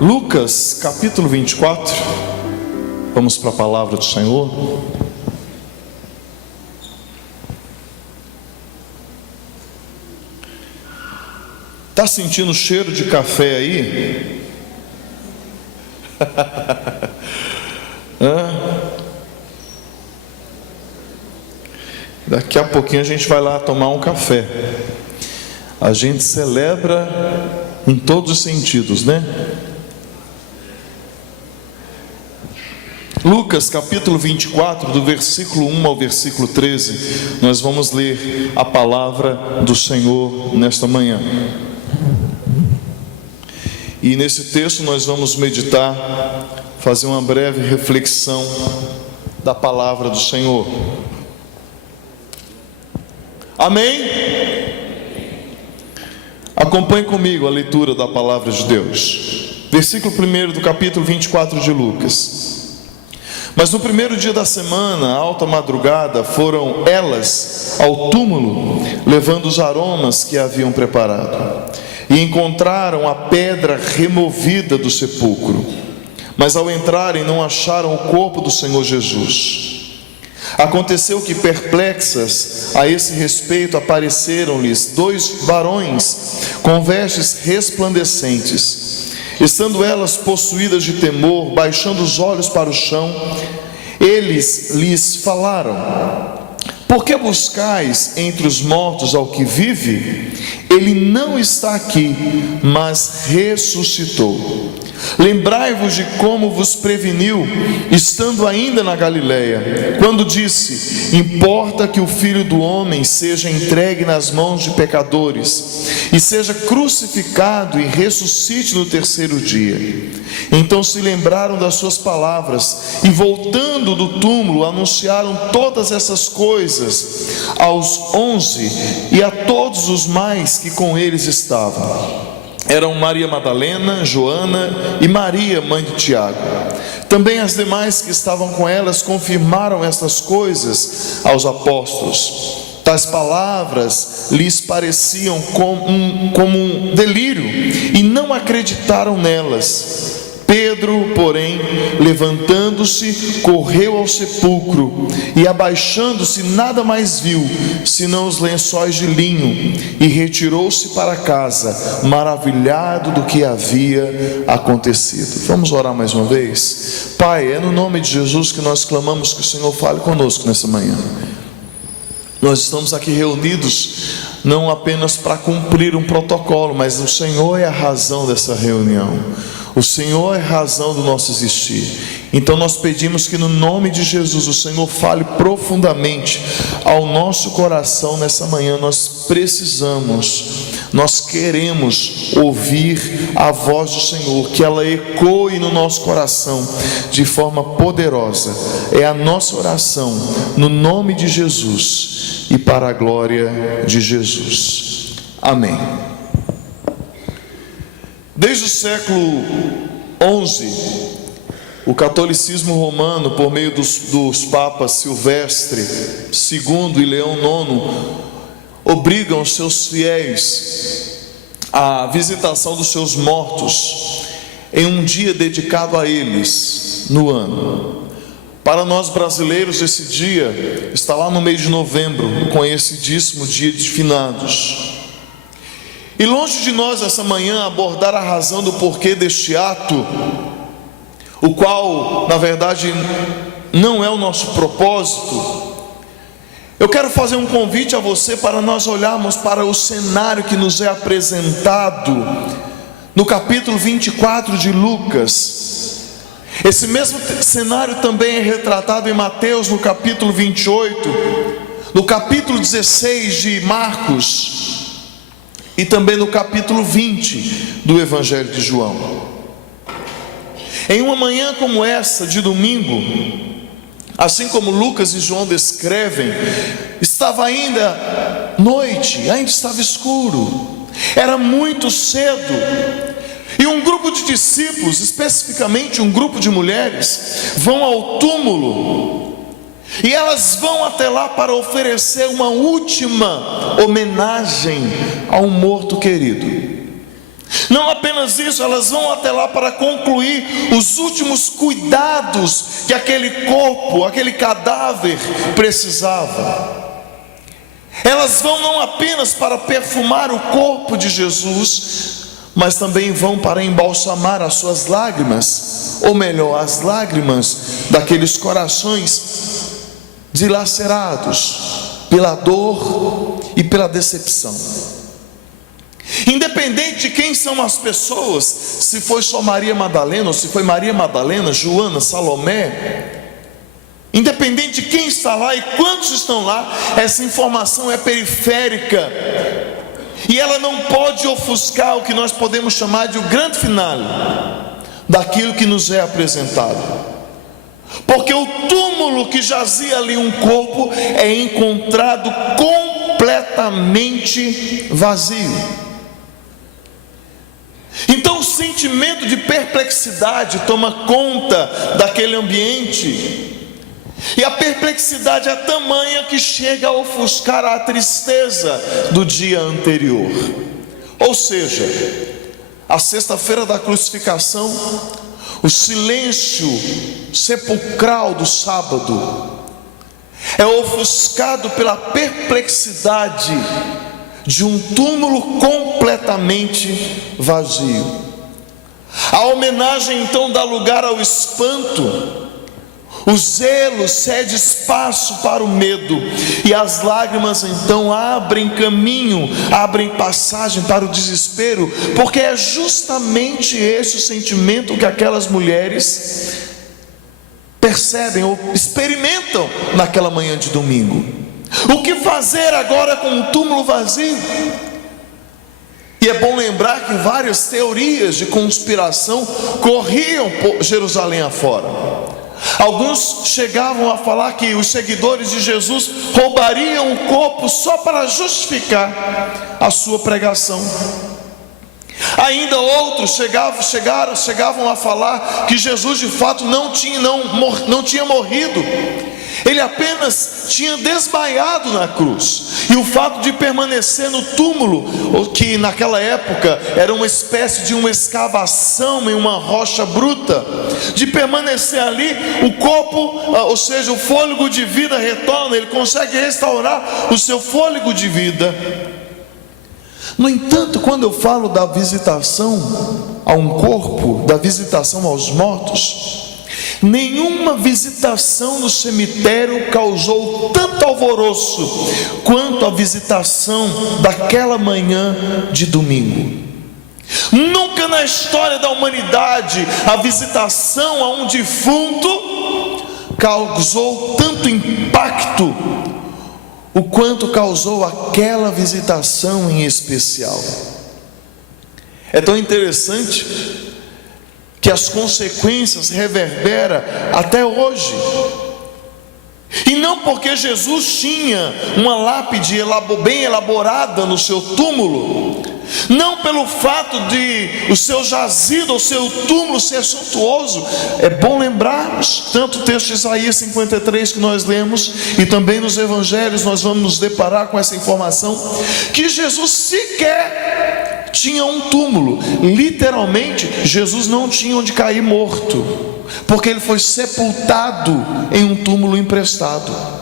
Lucas capítulo 24, vamos para a palavra do Senhor. Está sentindo o cheiro de café aí? Daqui a pouquinho a gente vai lá tomar um café. A gente celebra em todos os sentidos, né? Lucas capítulo 24, do versículo 1 ao versículo 13, nós vamos ler a palavra do Senhor nesta manhã. E nesse texto nós vamos meditar, fazer uma breve reflexão da palavra do Senhor. Amém? Acompanhe comigo a leitura da palavra de Deus. Versículo 1 do capítulo 24 de Lucas. Mas no primeiro dia da semana, à alta madrugada, foram elas ao túmulo, levando os aromas que haviam preparado. E encontraram a pedra removida do sepulcro. Mas ao entrarem não acharam o corpo do Senhor Jesus. Aconteceu que, perplexas a esse respeito, apareceram-lhes dois varões com vestes resplandecentes. Estando elas possuídas de temor, baixando os olhos para o chão, eles lhes falaram: por que buscais entre os mortos ao que vive? Ele não está aqui, mas ressuscitou. Lembrai-vos de como vos preveniu, estando ainda na Galileia, quando disse: importa que o Filho do Homem seja entregue nas mãos de pecadores, e seja crucificado e ressuscite no terceiro dia. Então se lembraram das suas palavras, e voltando do túmulo, anunciaram todas essas coisas aos 11 e a todos os mais que com eles estavam. Eram Maria Madalena, Joana e Maria, mãe de Tiago. Também as demais que estavam com elas confirmaram estas coisas aos apóstolos. Tais palavras lhes pareciam como um delírio e não acreditaram nelas. Pedro, porém, levantando-se, correu ao sepulcro e, abaixando-se, nada mais viu, senão os lençóis de linho, e retirou-se para casa, maravilhado do que havia acontecido. Vamos orar mais uma vez? Pai, é no nome de Jesus que nós clamamos que o Senhor fale conosco nessa manhã. Nós estamos aqui reunidos não apenas para cumprir um protocolo, mas o Senhor é a razão dessa reunião. O Senhor é a razão do nosso existir. Então nós pedimos que no nome de Jesus o Senhor fale profundamente ao nosso coração nessa manhã. Nós precisamos, nós queremos ouvir a voz do Senhor, que ela ecoe no nosso coração de forma poderosa. É a nossa oração no nome de Jesus e para a glória de Jesus. Amém. Desde o século XI, o catolicismo romano, por meio dos papas Silvestre II e Leão IX, obrigam os seus fiéis à visitação dos seus mortos em um dia dedicado a eles no ano. Para nós brasileiros, esse dia está lá no mês de novembro, o conhecidíssimo Dia de Finados. E longe de nós essa manhã abordar a razão do porquê deste ato, o qual na verdade não é o nosso propósito, eu quero fazer um convite a você para nós olharmos para o cenário que nos é apresentado no capítulo 24 de Lucas. Esse mesmo cenário também é retratado em Mateus no capítulo 28, no capítulo 16 de Marcos, e também no capítulo 20 do Evangelho de João. Em uma manhã como essa, de domingo, assim como Lucas e João descrevem, estava ainda noite, ainda estava escuro, era muito cedo, e um grupo de discípulos, especificamente um grupo de mulheres, vão ao túmulo, e elas vão até lá para oferecer uma última homenagem a um morto querido. Não apenas isso, elas vão até lá para concluir os últimos cuidados que aquele corpo, aquele cadáver precisava. Elas vão não apenas para perfumar o corpo de Jesus, mas também vão para embalsamar as suas lágrimas, ou melhor, as lágrimas daqueles corações dilacerados pela dor e pela decepção. Independente de quem são as pessoas, se foi só Maria Madalena, ou se foi Maria Madalena, Joana, Salomé, independente de quem está lá e quantos estão lá, essa informação é periférica, e ela não pode ofuscar o que nós podemos chamar de o grande finale daquilo que nos é apresentado. Porque o túmulo que jazia ali um corpo é encontrado completamente vazio. Então o sentimento de perplexidade toma conta daquele ambiente, e a perplexidade é tamanha que chega a ofuscar a tristeza do dia anterior. Ou seja, a sexta-feira da crucificação, o silêncio sepulcral do sábado é ofuscado pela perplexidade de um túmulo completamente vazio. A homenagem então dá lugar ao espanto, o zelo cede espaço para o medo, e as lágrimas então abrem caminho, abrem passagem para o desespero, porque é justamente esse o sentimento que aquelas mulheres percebem ou experimentam naquela manhã de domingo. O que fazer agora com um túmulo vazio? E é bom lembrar que várias teorias de conspiração corriam por Jerusalém afora. Alguns chegavam a falar que os seguidores de Jesus roubariam o corpo só para justificar a sua pregação. Ainda outros chegavam a falar que Jesus de fato não tinha morrido, ele apenas tinha desmaiado na cruz. E o fato de permanecer no túmulo, que naquela época era uma espécie de uma escavação em uma rocha bruta, de permanecer ali, o corpo, ou seja, o fôlego de vida retorna, ele consegue restaurar o seu fôlego de vida. No entanto, quando eu falo da visitação a um corpo, da visitação aos mortos, nenhuma visitação no cemitério causou tanto alvoroço quanto a visitação daquela manhã de domingo. Nunca na história da humanidade a visitação a um defunto causou tanto impacto o quanto causou aquela visitação em especial. É tão interessante que as consequências reverberam até hoje. E não porque Jesus tinha uma lápide bem elaborada no seu túmulo, não pelo fato de o seu jazido, o seu túmulo ser suntuoso. É bom lembrarmos, tanto o texto de Isaías 53 que nós lemos, e também nos evangelhos nós vamos nos deparar com essa informação, que Jesus sequer tinha um túmulo. Literalmente, Jesus não tinha onde cair morto, porque ele foi sepultado em um túmulo emprestado.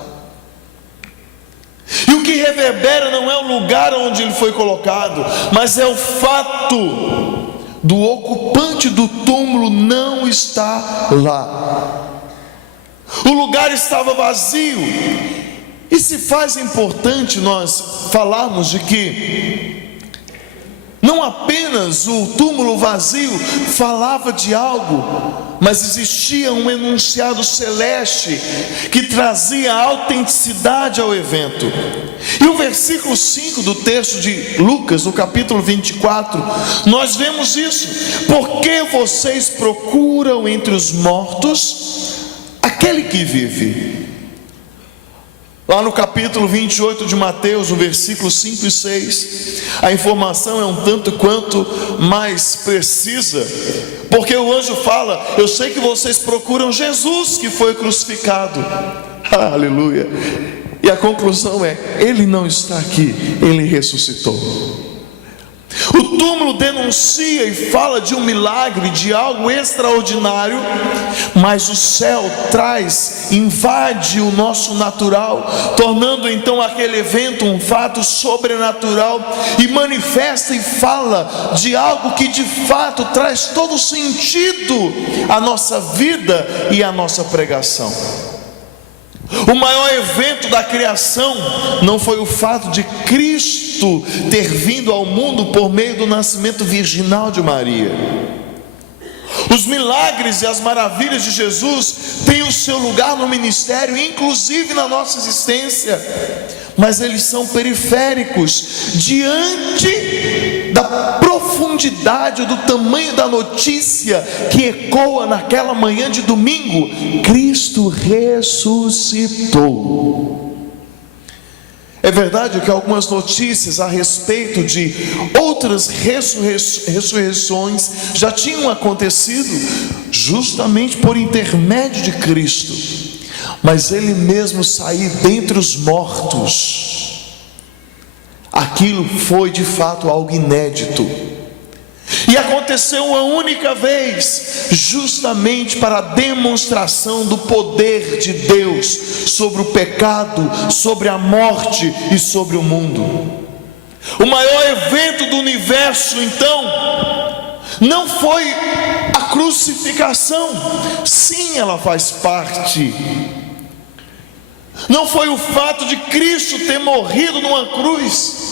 E o que reverbera não é o lugar onde ele foi colocado, mas é o fato do ocupante do túmulo não estar lá. O lugar estava vazio. E se faz importante nós falarmos de que não apenas o túmulo vazio falava de algo, mas existia um enunciado celeste que trazia autenticidade ao evento. E o versículo 5 do texto de Lucas, no capítulo 24, nós vemos isso. Por que vocês procuram entre os mortos aquele que vive? Lá no capítulo 28 de Mateus, no versículo 5 e 6, a informação é um tanto quanto mais precisa, porque o anjo fala: eu sei que vocês procuram Jesus que foi crucificado. Aleluia. E a conclusão é: ele não está aqui, ele ressuscitou. O túmulo denuncia e fala de um milagre, de algo extraordinário, mas o céu invade o nosso natural, tornando então aquele evento um fato sobrenatural, e manifesta e fala de algo que de fato traz todo sentido à nossa vida e à nossa pregação. O maior evento da criação não foi o fato de Cristo ter vindo ao mundo por meio do nascimento virginal de Maria. Os milagres e as maravilhas de Jesus têm o seu lugar no ministério, inclusive na nossa existência, mas eles são periféricos diante da profundidade, do tamanho da notícia que ecoa naquela manhã de domingo: Cristo ressuscitou. É verdade que algumas notícias a respeito de outras ressurreições já tinham acontecido justamente por intermédio de Cristo, mas Ele mesmo sair dentre os mortos, aquilo foi de fato algo inédito, e aconteceu uma única vez, justamente para a demonstração do poder de Deus sobre o pecado, sobre a morte e sobre o mundo. O maior evento do universo, então, não foi a crucificação. Sim, ela faz parte. Não foi o fato de Cristo ter morrido numa cruz.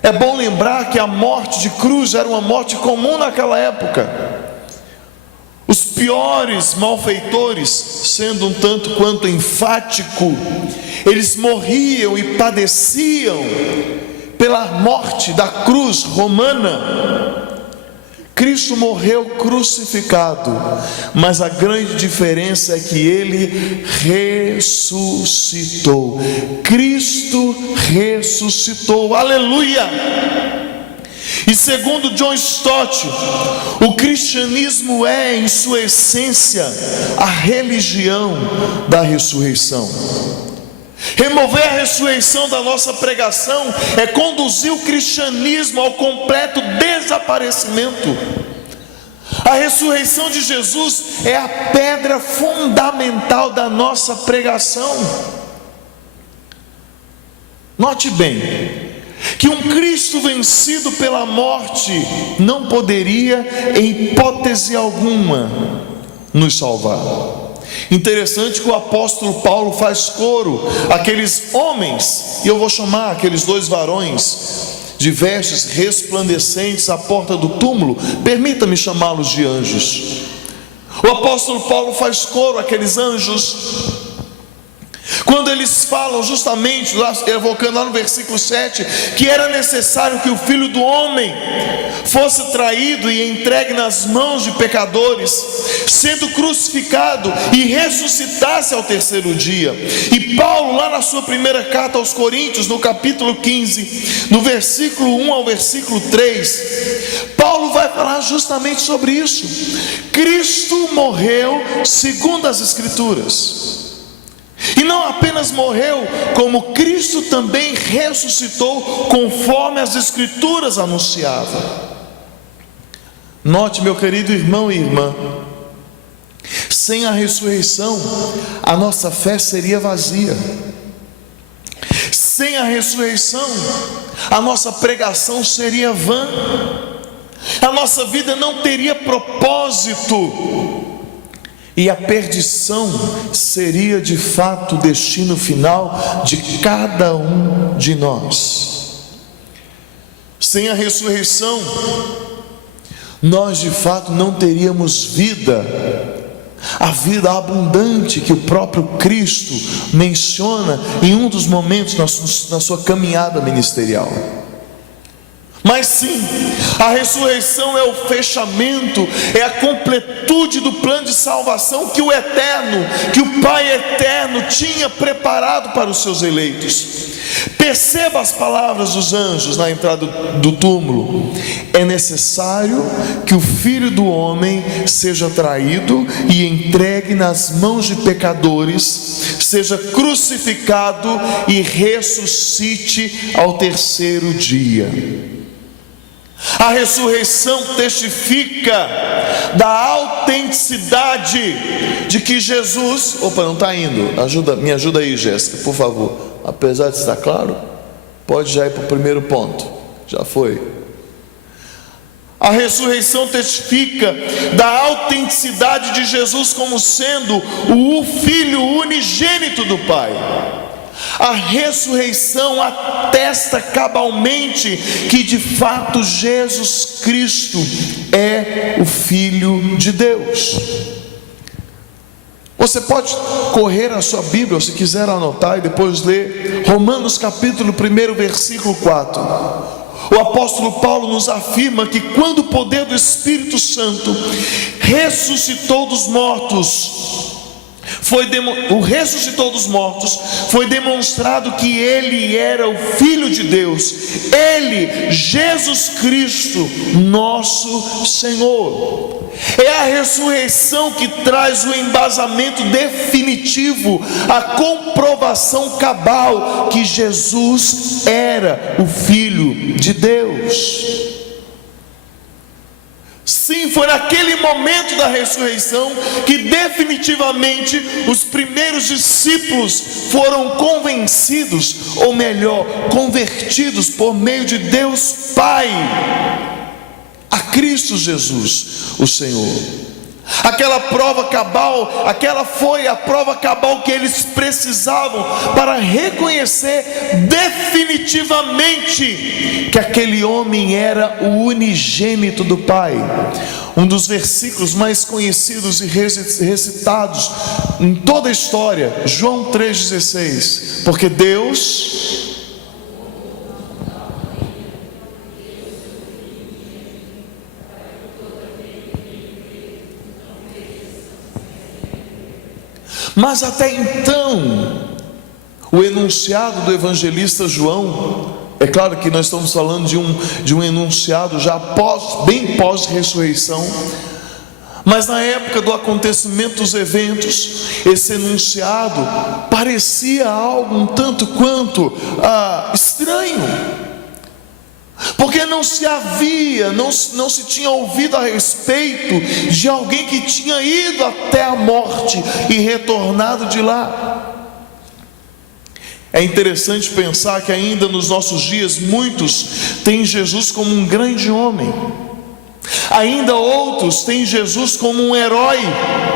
É bom lembrar que a morte de cruz era uma morte comum naquela época. Os piores malfeitores, sendo um tanto quanto enfático, eles morriam e padeciam pela morte da cruz romana. Cristo morreu crucificado, mas a grande diferença é que Ele ressuscitou. Cristo ressuscitou, aleluia! E segundo John Stott, o cristianismo é, em sua essência, a religião da ressurreição. Remover a ressurreição da nossa pregação é conduzir o cristianismo ao completo desaparecimento. A ressurreição de Jesus é a pedra fundamental da nossa pregação. Note bem que um Cristo vencido pela morte não poderia, em hipótese alguma, nos salvar. Interessante que o apóstolo Paulo faz coro àqueles homens, e eu vou chamar aqueles dois varões de vestes resplandecentes à porta do túmulo, permita-me chamá-los de anjos. O apóstolo Paulo faz coro àqueles anjos, quando eles falam justamente, evocando lá no versículo 7, que era necessário que o Filho do Homem fosse traído e entregue nas mãos de pecadores, sendo crucificado e ressuscitasse ao terceiro dia. E Paulo, lá na sua primeira carta aos Coríntios, no capítulo 15, no versículo 1 ao versículo 3, Paulo vai falar justamente sobre isso. Cristo morreu segundo as Escrituras. E não apenas morreu, como Cristo também ressuscitou, conforme as Escrituras anunciavam. Note, meu querido irmão e irmã, sem a ressurreição, a nossa fé seria vazia. Sem a ressurreição, a nossa pregação seria vã. A nossa vida não teria propósito. E a perdição seria de fato o destino final de cada um de nós. Sem a ressurreição, nós de fato não teríamos vida, a vida abundante que o próprio Cristo menciona em um dos momentos na sua caminhada ministerial. Mas sim, a ressurreição é o fechamento, é a completude do plano de salvação que o Pai eterno tinha preparado para os seus eleitos. Perceba as palavras dos anjos na entrada do túmulo: é necessário que o Filho do Homem seja traído e entregue nas mãos de pecadores, seja crucificado e ressuscite ao terceiro dia. A ressurreição testifica da autenticidade de que Jesus... Opa, não está indo. Me ajuda aí, Jéssica, por favor. Apesar de estar claro, pode já ir para o primeiro ponto. Já foi. A ressurreição testifica da autenticidade de Jesus como sendo o Filho unigênito do Pai. A ressurreição atesta cabalmente que de fato Jesus Cristo é o Filho de Deus. Você pode correr a sua Bíblia, se quiser anotar, e depois ler Romanos capítulo 1, versículo 4. O apóstolo Paulo nos afirma que quando o poder do Espírito Santo ressuscitou dos mortos, foi demonstrado que Ele era o Filho de Deus, Ele, Jesus Cristo, nosso Senhor. É a ressurreição que traz o embasamento definitivo, a comprovação cabal que Jesus era o Filho de Deus. Sim, foi naquele momento da ressurreição que definitivamente os primeiros discípulos foram convencidos, ou melhor, convertidos por meio de Deus Pai a Cristo Jesus, o Senhor. Aquela prova cabal, aquela foi a prova cabal que eles precisavam para reconhecer definitivamente que aquele homem era o unigênito do Pai. Um dos versículos mais conhecidos e recitados em toda a história, João 3,16, porque Deus... Mas até então, o enunciado do evangelista João, é claro que nós estamos falando de um enunciado já bem pós-ressurreição, mas na época do acontecimento dos eventos, esse enunciado parecia algo um tanto quanto estranho, porque não se tinha ouvido a respeito de alguém que tinha ido até a morte e retornado de lá. É interessante pensar que ainda nos nossos dias muitos têm Jesus como um grande homem, ainda outros têm Jesus como um herói,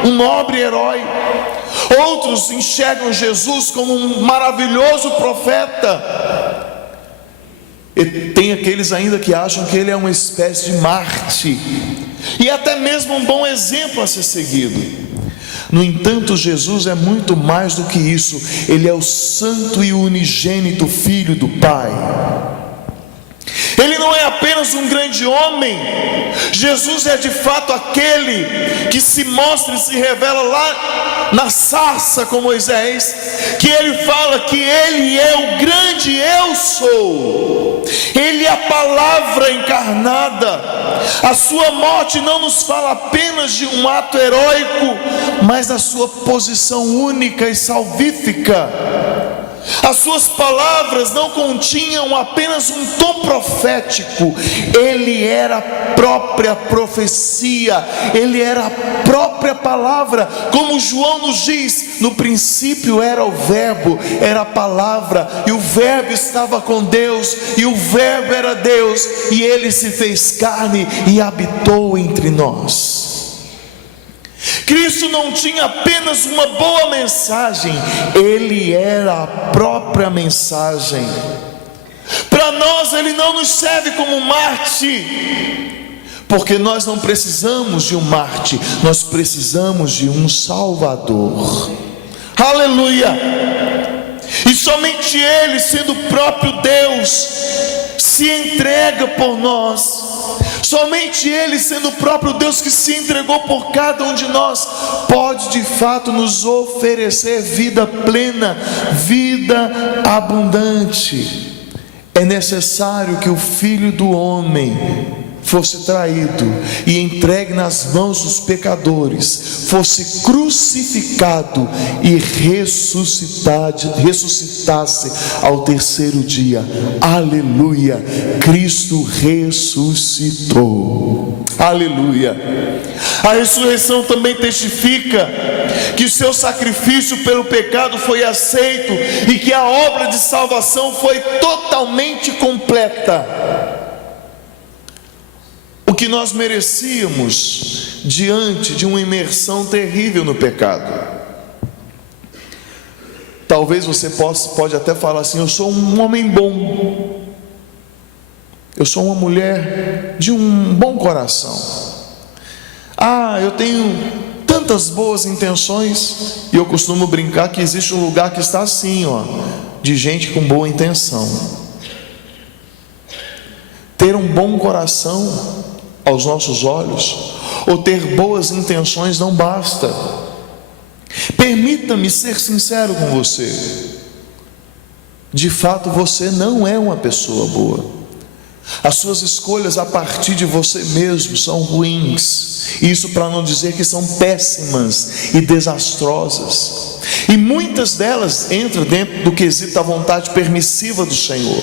um nobre herói. Outros enxergam Jesus como um maravilhoso profeta. E tem aqueles ainda que acham que ele é uma espécie de Marte, e até mesmo um bom exemplo a ser seguido. No entanto, Jesus é muito mais do que isso. Ele é o santo e unigênito Filho do Pai. Ele não é apenas um grande homem. Jesus é de fato aquele que se mostra e se revela lá na sarça com Moisés, que ele fala que ele é o grande eu sou. Ele é a palavra encarnada. A sua morte não nos fala apenas de um ato heróico, mas da sua posição única e salvífica. As suas palavras não continham apenas um tom profético, ele era a própria profecia, ele era a própria palavra. Como João nos diz, no princípio era o verbo, era a palavra, e o verbo estava com Deus, e o verbo era Deus, e ele se fez carne e habitou entre nós. Cristo não tinha apenas uma boa mensagem, ele era a própria mensagem. Para nós ele não nos serve como Marte, porque nós não precisamos de um Marte, nós precisamos de um Salvador. Aleluia! E somente ele, sendo o próprio Deus, se entrega por nós. Somente ele, sendo o próprio Deus que se entregou por cada um de nós, pode de fato nos oferecer vida plena, vida abundante. É necessário que o Filho do homem fosse traído e entregue nas mãos dos pecadores, fosse crucificado e ressuscitasse ao terceiro dia. Aleluia! Cristo ressuscitou. Aleluia! A ressurreição também testifica que o seu sacrifício pelo pecado foi aceito e que a obra de salvação foi totalmente completa. O que nós merecíamos diante de uma imersão terrível no pecado. Talvez você pode até falar assim: eu sou um homem bom, eu sou uma mulher de um bom coração, eu tenho tantas boas intenções. E eu costumo brincar que existe um lugar que está assim, de gente com boa intenção. Ter um bom coração aos nossos olhos, ou ter boas intenções, não basta. Permita-me ser sincero com você. De fato, você não é uma pessoa boa. As suas escolhas a partir de você mesmo são ruins. Isso para não dizer que são péssimas e desastrosas. E muitas delas entram dentro do quesito da vontade permissiva do Senhor.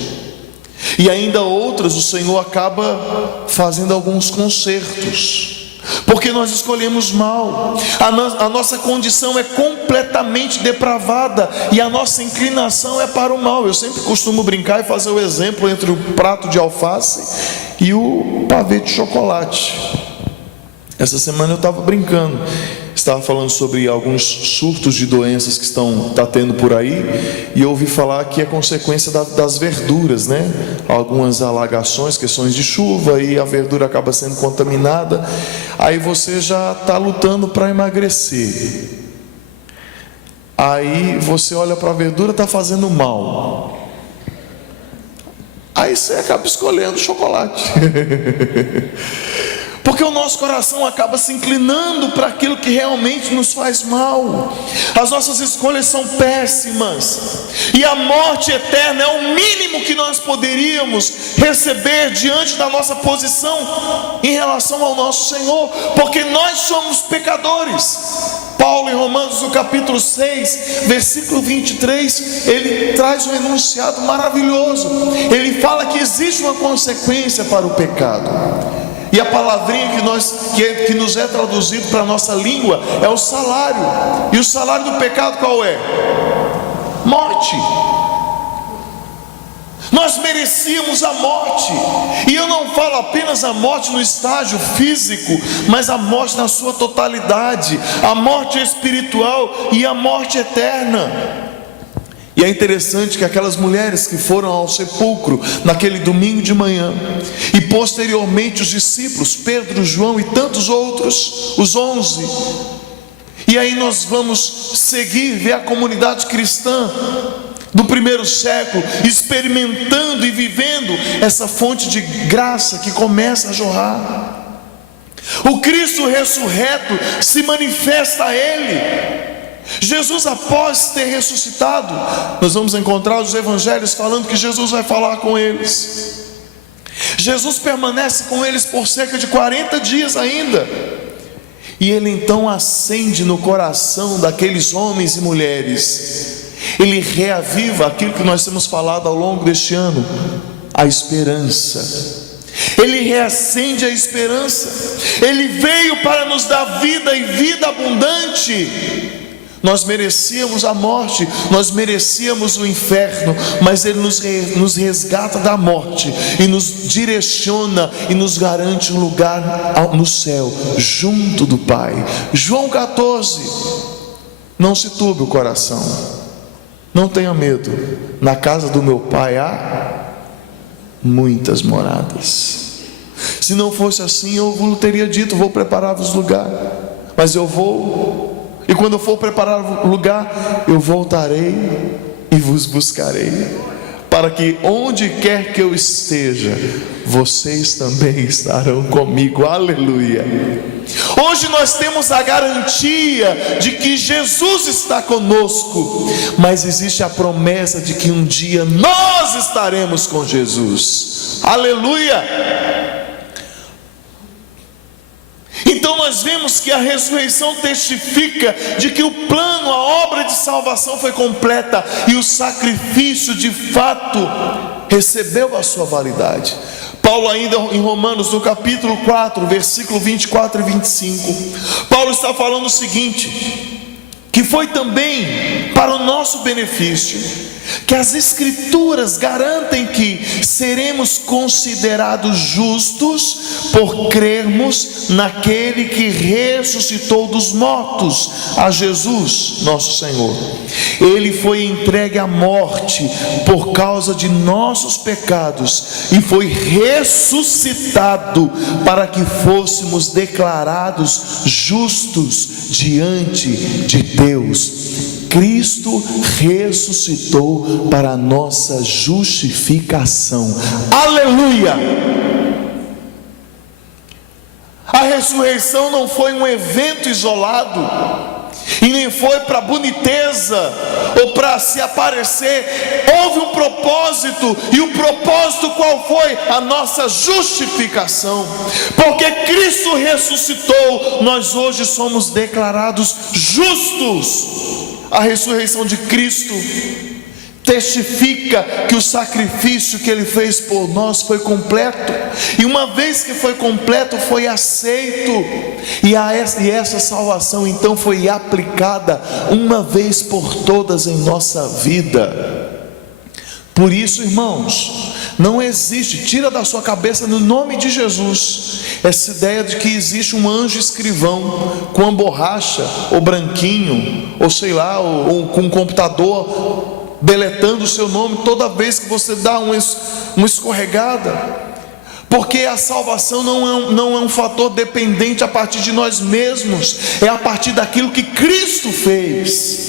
E ainda outras o Senhor acaba fazendo alguns consertos, porque nós escolhemos mal. A nossa condição é completamente depravada e a nossa inclinação é para o mal. Eu sempre costumo brincar e fazer o exemplo entre o prato de alface e o pavê de chocolate. Essa semana eu estava brincando, estava falando sobre alguns surtos de doenças que está tendo por aí, e eu ouvi falar que é consequência das verduras, né? Algumas alagações, questões de chuva, e a verdura acaba sendo contaminada. Aí você já está lutando para emagrecer. Aí você olha para a verdura, está fazendo mal. Aí você acaba escolhendo chocolate. Porque o nosso coração acaba se inclinando para aquilo que realmente nos faz mal. As nossas escolhas são péssimas, e a morte eterna é o mínimo que nós poderíamos receber diante da nossa posição em relação ao nosso Senhor, porque nós somos pecadores. Paulo, em Romanos, no capítulo 6, versículo 23, ele traz um enunciado maravilhoso. Ele fala que existe uma consequência para o pecado. E a palavrinha que nos é traduzido para a nossa língua é o salário. E o salário do pecado qual é? Morte. Nós merecíamos a morte. E eu não falo apenas a morte no estágio físico, mas a morte na sua totalidade, a morte espiritual e a morte eterna. E é interessante que aquelas mulheres que foram ao sepulcro naquele domingo de manhã, e posteriormente os discípulos, Pedro, João e tantos outros, os 11, e aí nós vamos seguir, ver a comunidade cristã do primeiro século experimentando e vivendo essa fonte de graça que começa a jorrar. O Cristo ressurreto se manifesta a ele. Jesus, após ter ressuscitado, nós vamos encontrar os evangelhos falando que Jesus vai falar com eles. Jesus permanece com eles por cerca de 40 dias ainda, e ele então acende no coração daqueles homens e mulheres, ele reaviva aquilo que nós temos falado ao longo deste ano, a esperança. Ele reacende a esperança. Ele veio para nos dar vida e vida abundante. Nós merecíamos a morte, nós merecíamos o inferno, mas Ele nos resgata da morte e nos direciona e nos garante um lugar no céu, junto do Pai. João 14. Não se turbe o coração, não tenha medo, na casa do meu Pai há muitas moradas. Se não fosse assim, eu teria dito: vou preparar-vos lugar. Mas eu vou, e quando eu for preparar o lugar, eu voltarei e vos buscarei, para que onde quer que eu esteja, vocês também estarão comigo. Aleluia. Hoje nós temos a garantia de que Jesus está conosco, mas existe a promessa de que um dia nós estaremos com Jesus. Aleluia. Então nós vemos que a ressurreição testifica de que o plano, a obra de salvação foi completa e o sacrifício de fato recebeu a sua validade. Paulo ainda em Romanos, no capítulo 4, versículo 24 e 25, Paulo está falando o seguinte: que foi também para o nosso benefício que as Escrituras garantem que seremos considerados justos por crermos naquele que ressuscitou dos mortos, a Jesus, nosso Senhor. Ele foi entregue à morte por causa de nossos pecados e foi ressuscitado para que fôssemos declarados justos diante de Deus. Cristo ressuscitou para a nossa justificação. Aleluia! A ressurreição não foi um evento isolado, e nem foi para boniteza ou para se aparecer. Houve um propósito, e o propósito qual foi? A nossa justificação. Porque Cristo ressuscitou, nós hoje somos declarados justos. A ressurreição de Cristo testifica que o sacrifício que Ele fez por nós foi completo, e uma vez que foi completo, foi aceito, e essa salvação então foi aplicada uma vez por todas em nossa vida. Por isso, irmãos, não existe, tira da sua cabeça no nome de Jesus essa ideia de que existe um anjo escrivão com uma borracha, ou branquinho, ou sei lá, ou com um computador deletando o seu nome toda vez que você dá uma escorregada. Porque a salvação não é um fator dependente a partir de nós mesmos, é a partir daquilo que Cristo fez.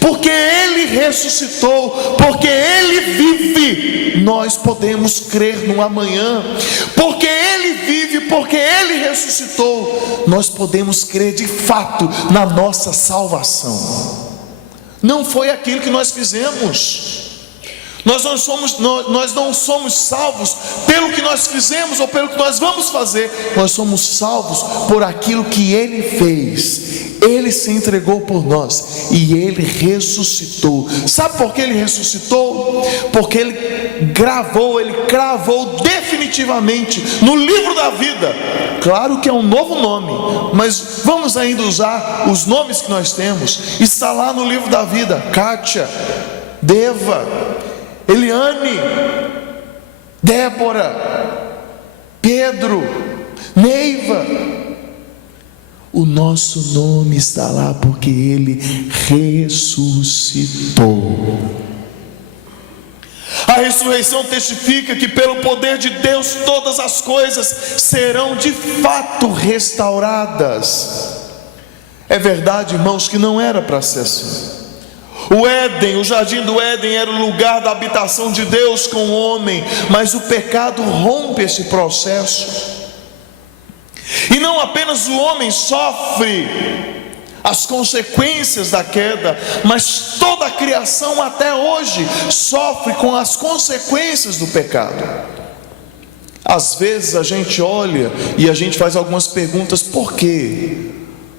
Porque Ele ressuscitou, porque Ele vive, nós podemos crer no amanhã. Porque Ele vive, porque Ele ressuscitou, nós podemos crer de fato na nossa salvação. Não foi aquilo que nós fizemos. Nós não somos salvos pelo que nós fizemos ou pelo que nós vamos fazer. Nós somos salvos por aquilo que Ele fez. Ele se entregou por nós e Ele ressuscitou. Sabe por que Ele ressuscitou? Porque Ele cravou definitivamente no livro da vida. Claro que é um novo nome, mas vamos ainda usar os nomes que nós temos. Está lá no livro da vida: Kátia, Deva, Eliane, Débora, Pedro, Neiva. O nosso nome está lá porque Ele ressuscitou. A ressurreição testifica que pelo poder de Deus todas as coisas serão de fato restauradas. É verdade, irmãos, que não era para ser assim. O jardim do Éden era o lugar da habitação de Deus com o homem, mas o pecado rompe esse processo. E não apenas o homem sofre as consequências da queda, mas toda a criação até hoje sofre com as consequências do pecado. Às vezes a gente olha e a gente faz algumas perguntas: por quê?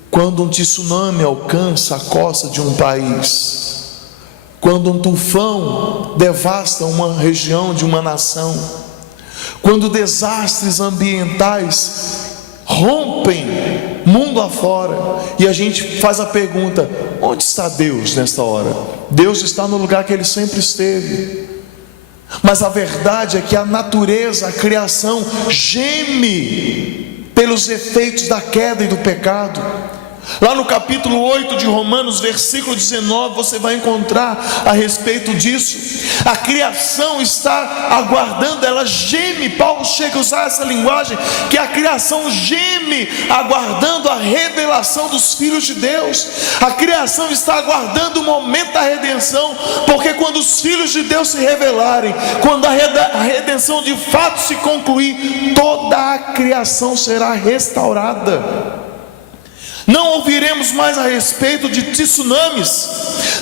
Quando um tsunami alcança a costa de um país, quando um tufão devasta uma região de uma nação, quando desastres ambientais rompem mundo afora, e a gente faz a pergunta: onde está Deus nesta hora? Deus está no lugar que Ele sempre esteve. Mas a verdade é que a natureza, a criação geme pelos efeitos da queda e do pecado. Lá no capítulo 8 de Romanos, versículo 19, você vai encontrar a respeito disso. A criação está aguardando, ela geme. Paulo chega a usar essa linguagem, que a criação geme, aguardando a revelação dos filhos de Deus. A criação está aguardando o momento da redenção, porque quando os filhos de Deus se revelarem, quando a redenção de fato se concluir, toda a criação será restaurada. Não ouviremos mais a respeito de tsunamis,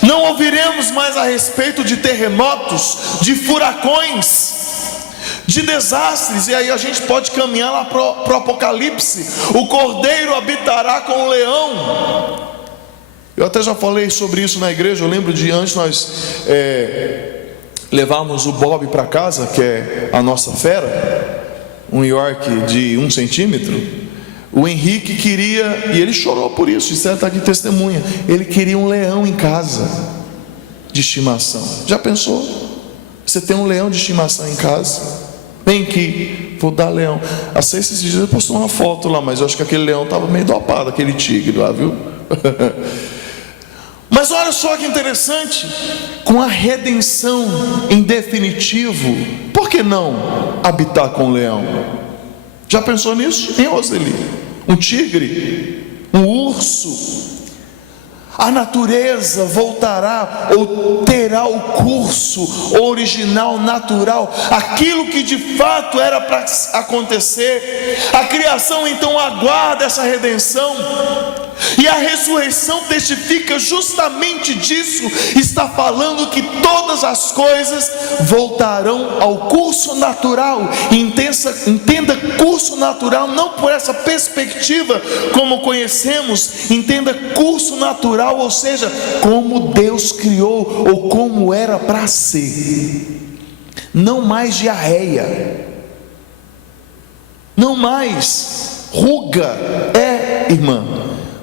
não ouviremos mais a respeito de terremotos, de furacões. de desastres. E aí a gente pode caminhar lá para o Apocalipse: o cordeiro habitará com o leão. Eu até já falei sobre isso na igreja. Eu lembro de antes nós levarmos o Bob para casa, que é a nossa fera, um York de 1 centímetro. O Henrique queria, e ele chorou por isso, Esther está aqui testemunha, ele queria um leão em casa de estimação. Já pensou? Você tem um leão de estimação em casa? Vem aqui, vou dar leão. A Ceci esses dias postou uma foto lá, mas eu acho que aquele leão estava meio dopado, aquele tigre lá, viu? Mas olha só que interessante, com a redenção em definitivo, por que não habitar com o leão? Já pensou nisso, hein, Roseli? Um tigre, um urso. A natureza voltará ou terá o curso original, natural, aquilo que de fato era para acontecer. A criação então aguarda essa redenção, e a ressurreição testifica justamente disso. Está falando que todas as coisas voltarão ao curso natural. Entenda curso natural não por essa perspectiva como conhecemos, entenda curso natural, ou seja, como Deus criou, ou como era para ser. Não mais diarreia, não mais ruga. Irmã,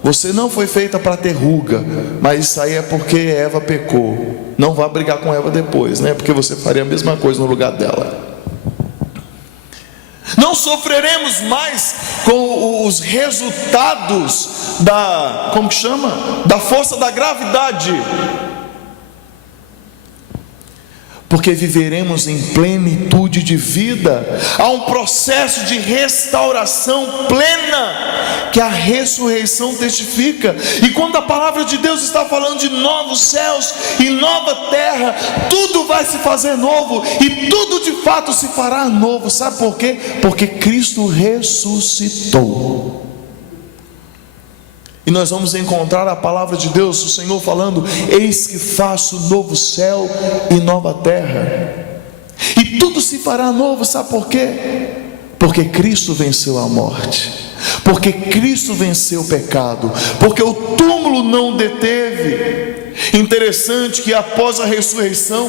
você não foi feita para ter ruga, mas isso aí é porque Eva pecou. Não vá brigar com Eva depois, né? Porque você faria a mesma coisa no lugar dela. Não sofreremos mais com os resultados da força da gravidade, porque viveremos em plenitude de vida. Há um processo de restauração plena que a ressurreição testifica. E quando a palavra de Deus está falando de novos céus e nova terra, tudo vai se fazer novo, e tudo de fato se fará novo. Sabe por quê? Porque Cristo ressuscitou. E nós vamos encontrar a palavra de Deus, o Senhor falando: eis que faço novo céu e nova terra, e tudo se fará novo. Sabe por quê? Porque Cristo venceu a morte, porque Cristo venceu o pecado, porque o túmulo não deteve. Interessante que após a ressurreição,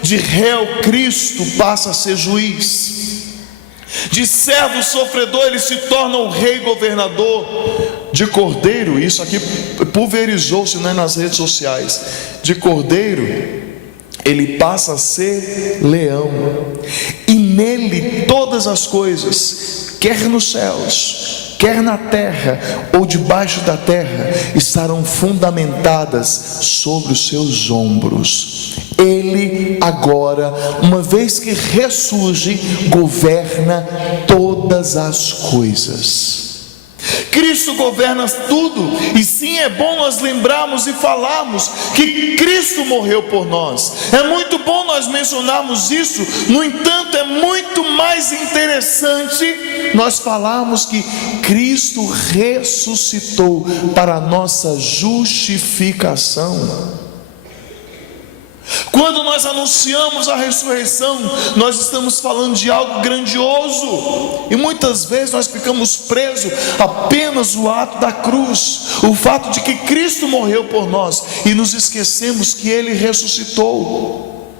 de réu Cristo passa a ser juiz, de servo sofredor ele se torna o rei governador, de cordeiro, isso aqui pulverizou-se, né, nas redes sociais, de cordeiro ele passa a ser leão, e nele todas as coisas, quer nos céus, quer na terra ou debaixo da terra, estarão fundamentadas sobre os seus ombros. Ele agora, uma vez que ressurge, governa todas as coisas. Cristo governa tudo. E sim, é bom nós lembrarmos e falarmos que Cristo morreu por nós. É muito bom nós mencionarmos isso. No entanto, é muito mais interessante nós falarmos que Cristo ressuscitou para a nossa justificação. Quando nós anunciamos a ressurreição, nós estamos falando de algo grandioso, e muitas vezes nós ficamos presos apenas no ato da cruz, o fato de que Cristo morreu por nós, e nos esquecemos que Ele ressuscitou.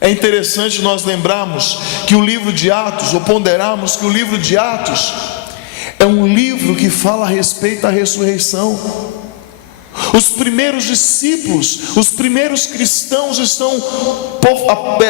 É interessante nós lembrarmos que o livro de Atos, ou ponderarmos que o livro de Atos é um livro que fala a respeito da ressurreição. Os primeiros discípulos, os primeiros cristãos estão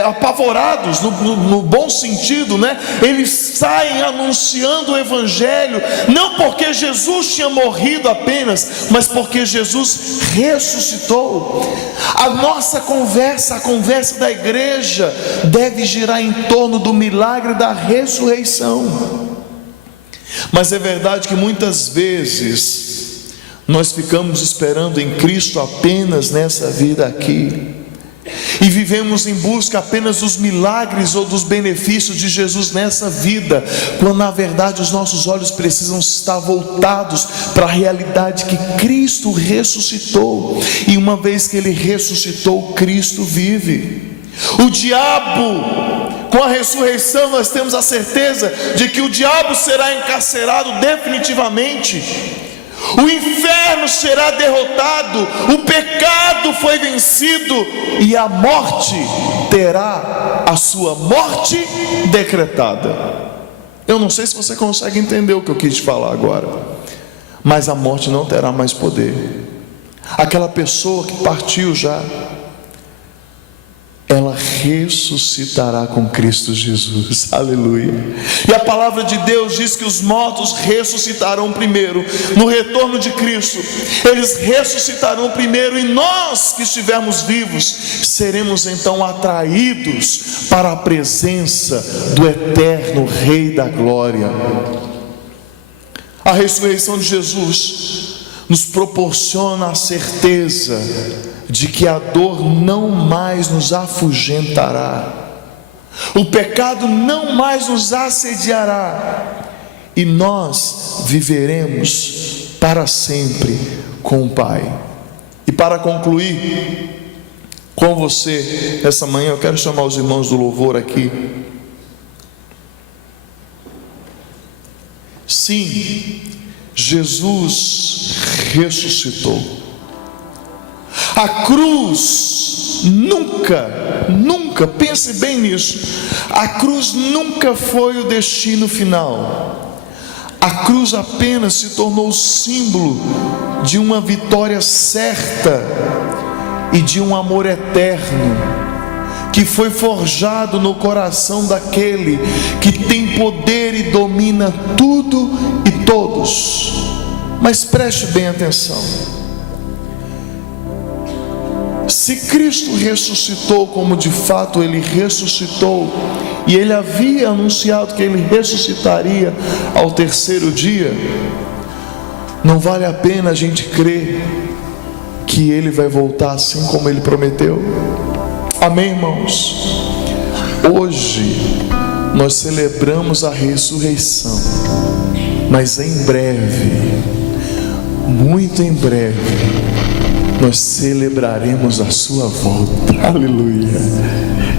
apavorados, no bom sentido, né? Eles saem anunciando o Evangelho, não porque Jesus tinha morrido apenas, mas porque Jesus ressuscitou. A nossa conversa, a conversa da igreja, deve girar em torno do milagre da ressurreição. Mas é verdade que muitas vezes nós ficamos esperando em Cristo apenas nessa vida aqui, e vivemos em busca apenas dos milagres ou dos benefícios de Jesus nessa vida, quando na verdade os nossos olhos precisam estar voltados para a realidade que Cristo ressuscitou, e uma vez que Ele ressuscitou, Cristo vive. O diabo, Com a ressurreição nós temos a certeza de que o diabo será encarcerado definitivamente, o inferno será derrotado, o pecado foi vencido e a morte terá a sua morte decretada. Eu não sei se você consegue entender o que eu quis te falar agora, mas a morte não terá mais poder. Aquela pessoa que partiu já, ela ressuscitará com Cristo Jesus, aleluia. E a palavra de Deus diz que os mortos ressuscitarão primeiro, no retorno de Cristo, eles ressuscitarão primeiro, e nós que estivermos vivos, seremos então atraídos para a presença do eterno Rei da Glória. A ressurreição de Jesus nos proporciona a certeza de que a dor não mais nos afugentará, o pecado não mais nos assediará, e nós viveremos para sempre com o Pai. E para concluir com você essa manhã, eu quero chamar os irmãos do louvor aqui. Sim, Jesus ressuscitou. A cruz nunca, pense bem nisso, a cruz nunca foi o destino final. A cruz apenas se tornou o símbolo de uma vitória certa e de um amor eterno, que foi forjado no coração daquele que tem poder e domina tudo e todos. Mas preste bem atenção: se Cristo ressuscitou como de fato Ele ressuscitou, e Ele havia anunciado que Ele ressuscitaria ao terceiro dia, não vale a pena a gente crer que Ele vai voltar assim como Ele prometeu? Amém, irmãos? Hoje nós celebramos a ressurreição, mas em breve, muito em breve, nós celebraremos a sua volta, aleluia.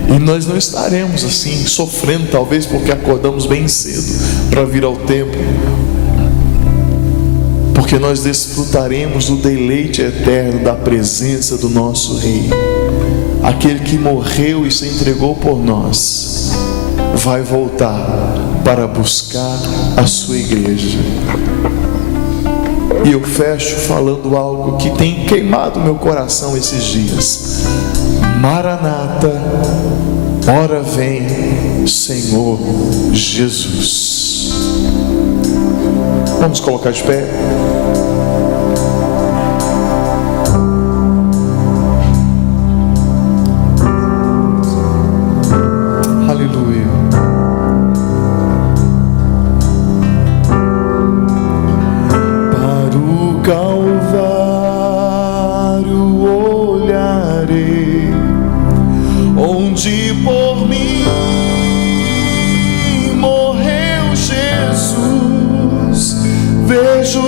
E nós não estaremos assim, sofrendo, talvez porque acordamos bem cedo para vir ao templo, porque nós desfrutaremos do deleite eterno da presença do nosso Rei. Aquele que morreu e se entregou por nós vai voltar para buscar a sua igreja. E eu fecho falando algo que tem queimado meu coração esses dias: Maranata, ora vem, Senhor Jesus. Vamos colocar de pé.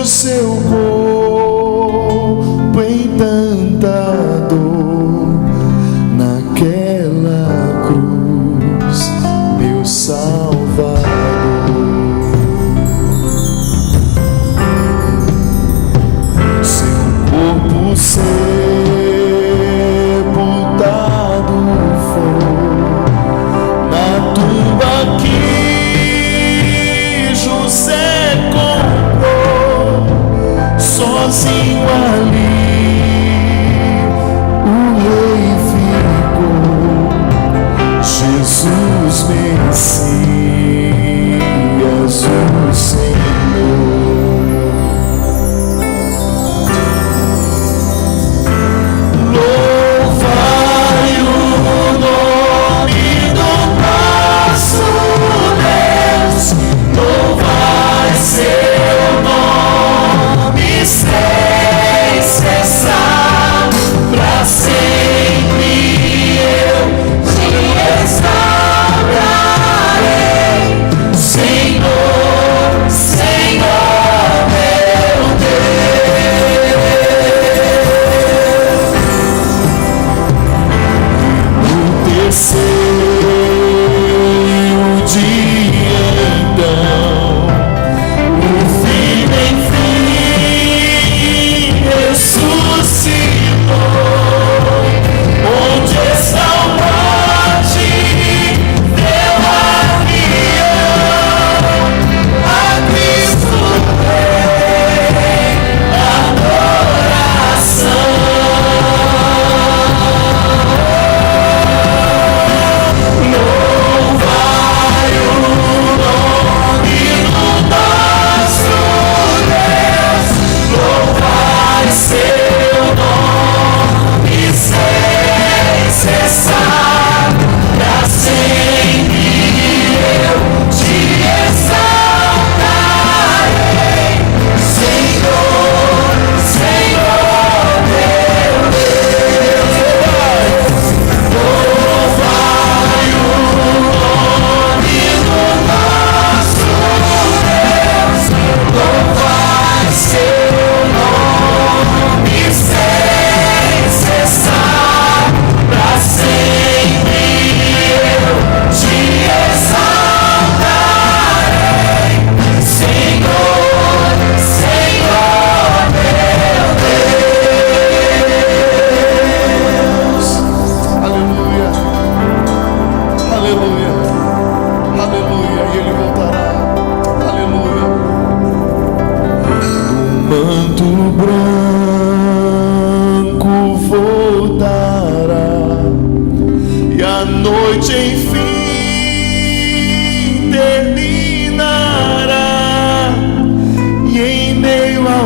Seu corpo em tanta dor, naquela cruz, meu Salvador. Seu corpo sepultado foi na tumba que José comprou, sozinho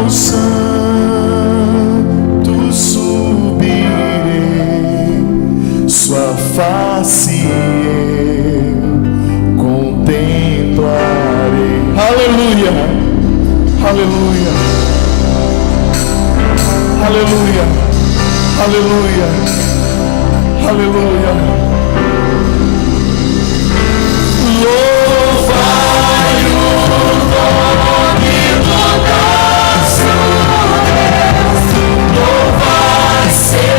ao santo subirei, sua face eu contemplarei. Aleluia, aleluia, aleluia, aleluia, aleluia. Louvai o nome do nosso Deus, louvai seu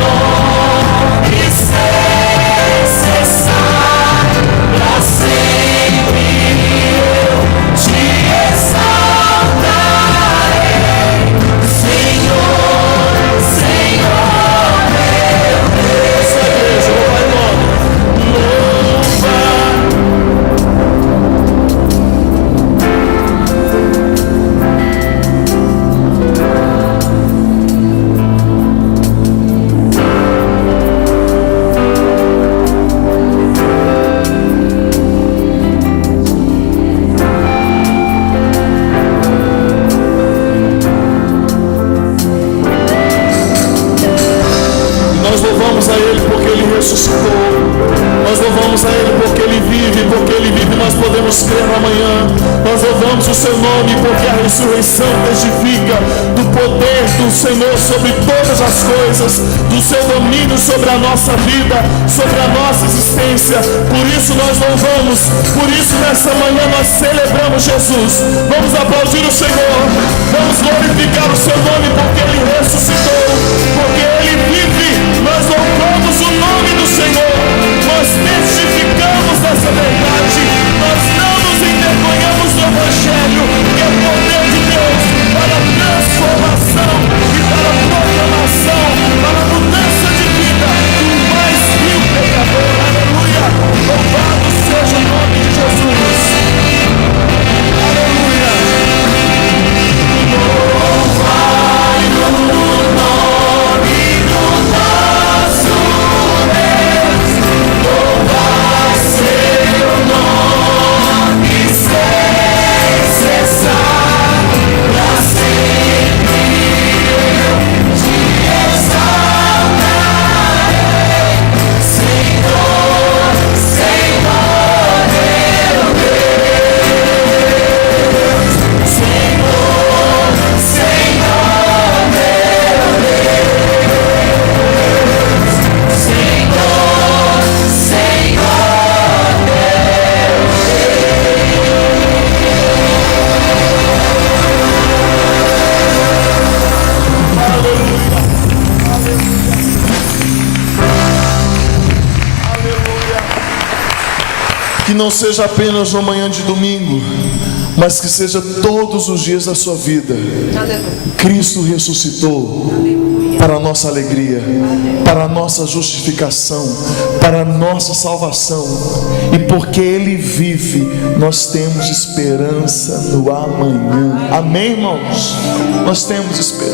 nome sem cessar, pra sempre eu te exaltarei, Senhor, Senhor meu Deus. Essa igreja, louvai o nome. Nós louvamos a Ele porque Ele ressuscitou. Nós louvamos a Ele porque Ele vive. Porque Ele vive nós podemos crer no amanhã. Nós louvamos o Seu nome porque a ressurreição testifica do poder do Senhor sobre todas as coisas, do Seu domínio sobre a nossa vida, sobre a nossa existência. Por isso nós louvamos. Por isso nessa manhã nós celebramos Jesus. Vamos aplaudir o Senhor. Vamos glorificar o Seu nome porque Ele ressuscitou, porque Ele vive. Nós louvamos o nome do Senhor, nós testificamos dessa verdade, nós não nos envergonhamos do Evangelho, que é o poder de Deus para a transformação e para a proclamação, para a mudança de vida do mais vil pecador. Aleluia! Louvado seja o nome de Jesus. Aleluia! Louvai o nome do nosso Deus, louvai seu nome sem cessar, pra sempre eu te exaltarei, Senhor, Senhor meu Deus, Senhor, Senhor meu Deus, Senhor, Senhor meu Que não seja apenas uma manhã de domingo, mas que seja todos os dias da sua vida. Cristo ressuscitou para a nossa alegria, para a nossa justificação, para a nossa salvação. E porque Ele vive, nós temos esperança no amanhã. Amém, irmãos? Nós temos esperança.